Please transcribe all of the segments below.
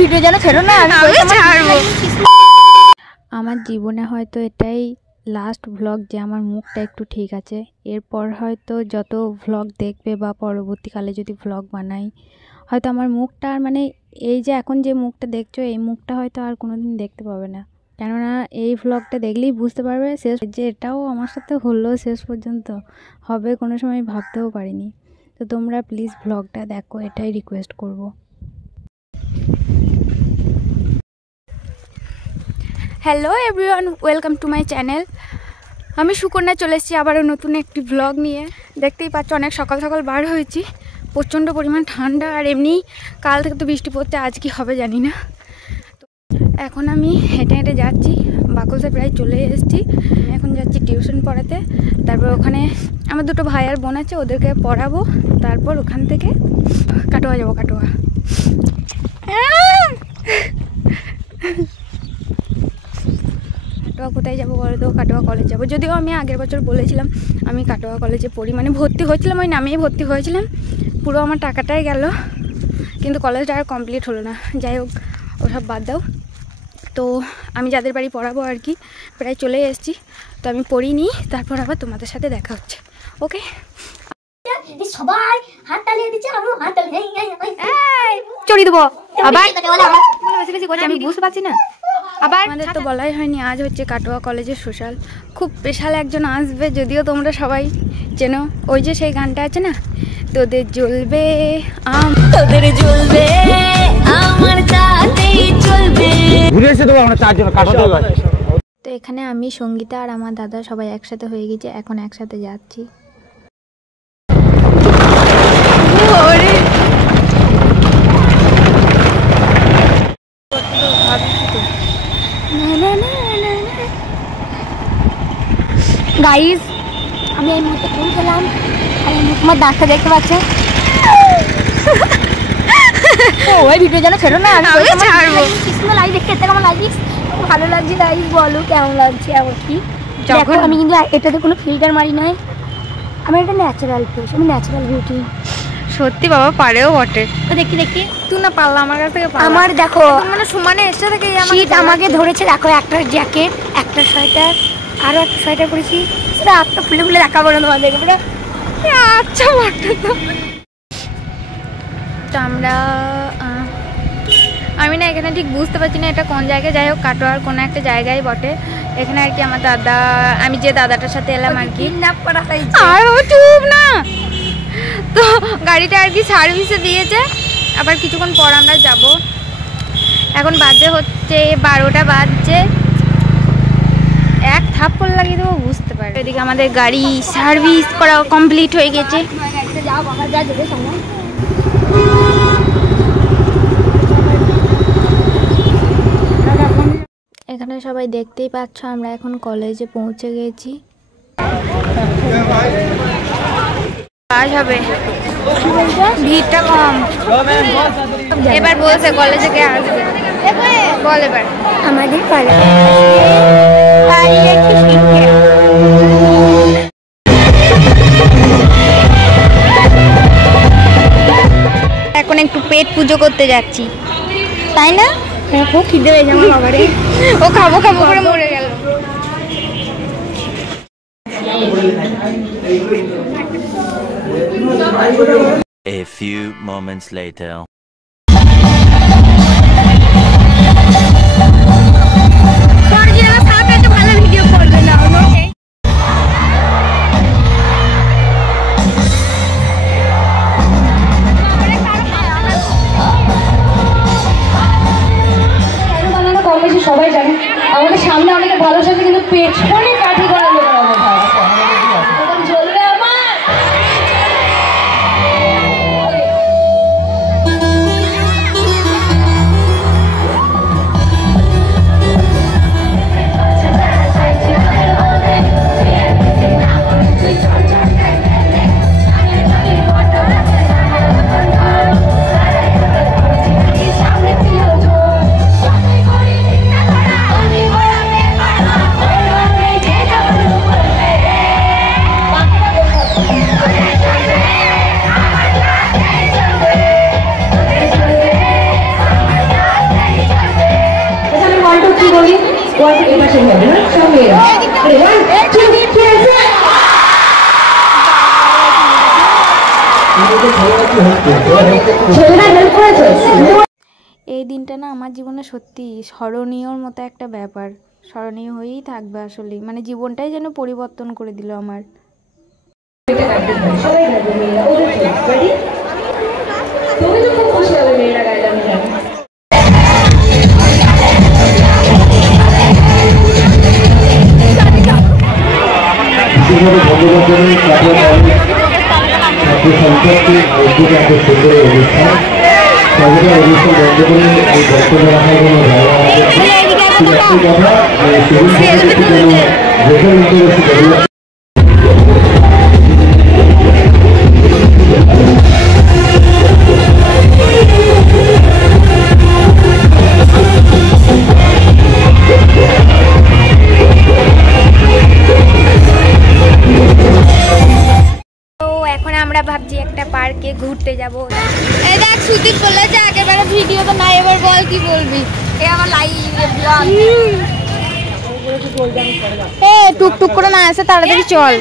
Video যেন ছেড়ো না, আমার জীবনে হয়তো এটাই লাস্ট ভ্লগ যে আমার মুখটা একটু ঠিক আছে। এরপর হয়তো যত ভ্লগ দেখবে বা পরবর্তীকালে যদি ভ্লগ বানাই, হয়তো আমার মুখটা আর মানে এই যে এখন যে মুখটা দেখছো, এই মুখটা হয়তো আর কোনোদিন দেখতে পাবে না। কেননা এই ভ্লগটা দেখলেই বুঝতে পারবে শেষ যে এটাও আমার সাথে হলো, শেষ পর্যন্ত হবে কোনো সময় ভাবতেও পারিনি। তো তোমরা প্লিজ ভ্লগটা দেখো, এটাই রিকোয়েস্ট করব। Hello everyone, welcome to my channel. আমি সুকন্যা চলে এসেছি আবারও নতুন একটি ভ্লগ নিয়ে। দেখতেই পাচ্ছ অনেক সকাল সকাল বার হয়েছি, প্রচণ্ড পরিমাণ ঠান্ডা, আর এমনি কাল থেকে তো বৃষ্টি পড়তে, আজ কি হবে জানি না। তো এখন আমি হেঁটে হেঁটে যাচ্ছি, বাকলসে প্রায় চলে এসেছি। এখন যাচ্ছি টিউশন পড়াতে, তারপর ওখানে আমার দুটো ভাই আর বোন আছে, ওদেরকে পড়াবো। তারপর ওখান থেকে কাটোয়া যাবো। কাটোয়া কোথায় যাবো বলো তো? কাটোয়া কলেজ যাবো। যদিও আমি আগের বছর বলেছিলাম আমি কাটোয়া কলেজে পড়ি, মানে ভর্তি হয়েছিলাম, ওই নামেই ভর্তি হয়েছিলাম। পুরো আমার টাকাটাই গেল, কিন্তু কলেজটা আর কমপ্লিট হলো না। যাই হোক, ওসব বাদ দাও। তো আমি যাদের বাড়ি পড়াবো আর কি, প্রায় চলে এসেছি। তো আমি পড়িনি, তারপর আবার তোমাদের সাথে দেখা হচ্ছে। ওকে, সবাই হাত তালিয়ে দিচ্ছে, আমি হাত তালিয়ে চড়িয়ে দেবো আবার। বেশি বেশি করছি, আমি বুঝতে পারছি না। আবার আমাদের তো বলাই হয়নি, আজ হচ্ছে কাটোয়া কলেজের সোশ্যাল। খুব স্পেশাল একজন আসবে, যদিও তোমরা সবাই চেনো। ওই যে সেই গানটা আছে না, তোদের জ্বলবে তোদের জ্বলবে আমার তাতেই চলবে। ঘুরে এসে দেবো আমরা চারজন কাটোয়া। তো এখানে আমি, সঙ্গীতা আর আমার দাদা সবাই একসাথে হয়ে গেছে, এখন একসাথে যাচ্ছি। গাইস, আমি এই মুহূর্তে ফোন খেলাম, আর এই মুহূর্তে আমার দাঁতটা দেখতে পাচ্ছে। ওই ভিডিও যেন ছেড়ো না, আমি ছাড়বো। লাইভ দেখতে কেমন লাগিস? ভালো লাগছে গাইস, বলো কেমন লাগছে। এমন কি দেখো, আমি কিন্তু এটাতে কোনো ফিল্টার মারি নাই, আমি এটা ন্যাচারাল ফেস, আমি ন্যাচারাল বিউটি। সত্যি বাবা, পারেও বটে। তো দেখি দেখি, তুই না পারলা আমার কাছ থেকে। আমার দেখো মানে সমানে এসে থেকে শীত আমাকে ধরেছে। দেখো, একটা জ্যাকেট, একটা সোয়েটার, আরো একটা সোয়েটার পরেছি, সেটা হাতটা ফুলে ফুলে দেখাবো না তোমাদেরকে। আচ্ছা বটে। তো আমরা আমি না এখানে ঠিক বুঝতে পারছি না এটা কোন জায়গায়। যাই হোক, কাটোয়ার কোনো একটা জায়গায় বটে। এখানে আর কি আমার দাদা, আমি যে দাদাটার সাথে এলাম আর কি, আর ও চুপ না। তো গাড়িটা আর কি সার্ভিসে দিয়েছে, আবার কিছুক্ষণ পর আমরা যাব। এখন বাজে হচ্ছে 12টা বাজছে, এক থাপ্পড় লাগিয়ে দেবো, বুঝতে পারবে। এদিকে আমাদের গাড়ি সার্ভিস করা কমপ্লিট হয়ে গেছে। এখানে সবাই দেখতেই পাচ্ছ, আমরা এখন কলেজে পৌঁছে গেছি। আজ হবে ভিড়টা কম। এবার বলছে কলেজে কে আসবে, বল এবার। আমাদের এখন একটু পেট পুজো করতে যাচ্ছি, তাই না? খুব খিদে হয়ে যাবে বাবারে। ও খাবো খাবো করে মরে গেল। A few moments later. ভালো ভিডিও করবে না, ওকে? সবাই জানে আমাদের সামনে অনেকে ভালো সাথে, কিন্তু পেছনে কাঠি করা লোক জ্বলবে আমার। এপাশে হবে না সব মেয়েরা ছেলেরা হেল্প করেছে। এই দিনটা না আমার জীবনে সত্যি স্মরণীয়র মতো একটা ব্যাপার, স্মরণীয় হয়েই থাকবে আসলে, মানে জীবনটাই যেন পরিবর্তন করে দিল আমার। তুমি তো খুব খুশি হবে মেয়েরা গাইলে আমি জানি। এখন আমরা ভাবছি একটা পার্কে ঘুরতে যাব। এই দেখ সুদীপ বলেছে একেবারে ভিডিও তো নাই, এবার বল কি বলবি। এ আমার লাইভ ব্লগ। এ টুকটুক করে না আসে, তাড়াতাড়ি চল।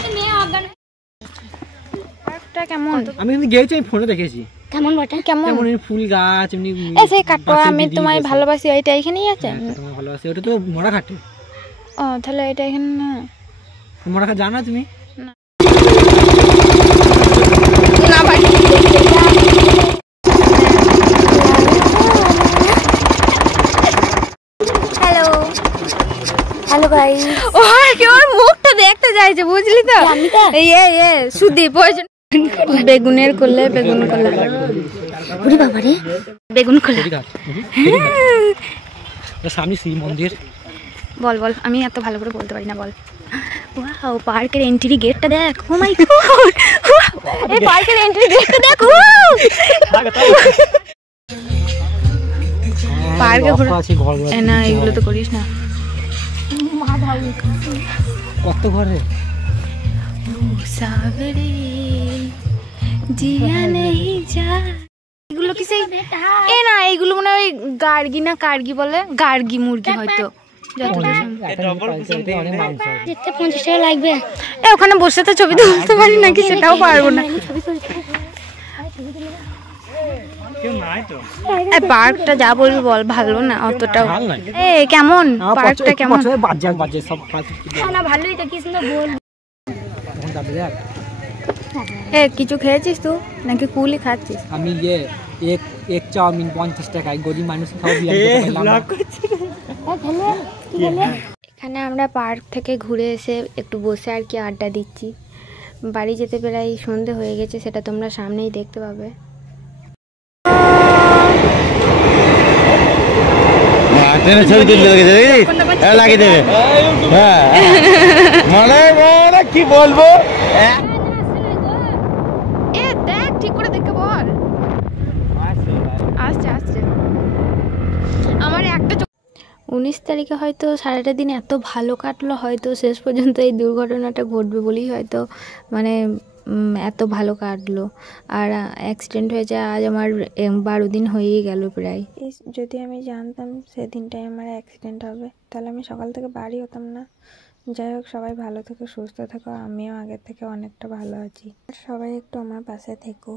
পার্কটা কেমন? আমি কিন্তু গেছি, আমি ফোনে দেখেছি। কেমন বটে? কেমন? যেমন ফুল গাছ এমনি। এই সেই কাটোয়া আমি তোমায় ভালোবাসি এইটা এখানেই আছে। তোমায় ভালোবাসি ওটা তো মোড়াঘাটে। ও তাহলে এটা এখানে না। মোড়াঘাট জানো তুমি? না ভাই। হ্যালো হ্যালো গাইস, ও কি ওর মুখটা দেখতে চাইছে বুঝলি তো। এ সুদীপ ওই বেগুনের করলে বেগুন কলা। ওরে বাবা রে, বেগুন কলা। সামনে শ্রী মন্দির। বল বল, আমি এত ভালো করে বলতে পারি না, বল। ওয়াও পার্কের এন্ট্রি গেটটা দেখ। ও মাই গড, এই পার্কের এন্ট্রি গেটটা দেখ। পার্কে ঘোরা না, এগুলো তো করিস না। কত ঘরে সাবরে জিয়া নেই যা। এগুলো কি সেই এ না, এগুলো মনে হয় গার্গি না কার্গি বলে, গার্গি মুরগি হয়তো। যেতে 50 টাকা লাগবে। এ ওখানে বসে তো ছবি তুলতে পারি নাকি সেটাও পারবো না। পার্কটা যা বলবি বল, ভালো না অতটাও। এ কেমন পার্কটা কেমন? না ভালোই তো, কি সুন্দর বল। এ কিছু খেয়েছিস তুই নাকি কুলি খাচ্ছিস? আমি এক চাউমিন 50 টাকায়, গরিব মানুষ এখানে আমরা পার্ক থেকে ঘুরে এসে একটু বসে আর কি আড্ডা দিচ্ছি। বাড়ি যেতে প্রায় সন্ধে হয়ে গেছে, সেটা তোমরা সামনেই দেখতে পাবে। ছবি তুলতে লাগিয়ে দেবে। হ্যাঁ মানে কি বলবো, এ দেখ ঠিক করে দেখে বল। আসছে আসছে আমার একটা 19 তারিখে হয়তো সারাটা দিন এত ভালো কাটলো, হয়তো শেষ পর্যন্ত এই দুর্ঘটনাটা ঘটবে বলেই হয়তো মানে এত ভালো কাটলো। আর অ্যাক্সিডেন্ট হয়েছে আজ আমার 12 দিন হয়েই গেল প্রায়। যদি আমি জানতাম সেদিনটাই আমার অ্যাক্সিডেন্ট হবে তাহলে আমি সকাল থেকে বাড়ি হতাম না। যাই হোক, সবাই ভালো থেকো, সুস্থ থেকো। আমিও আগের থেকে অনেকটা ভালো আছি। সবাই একটু আমার পাশে থেকো।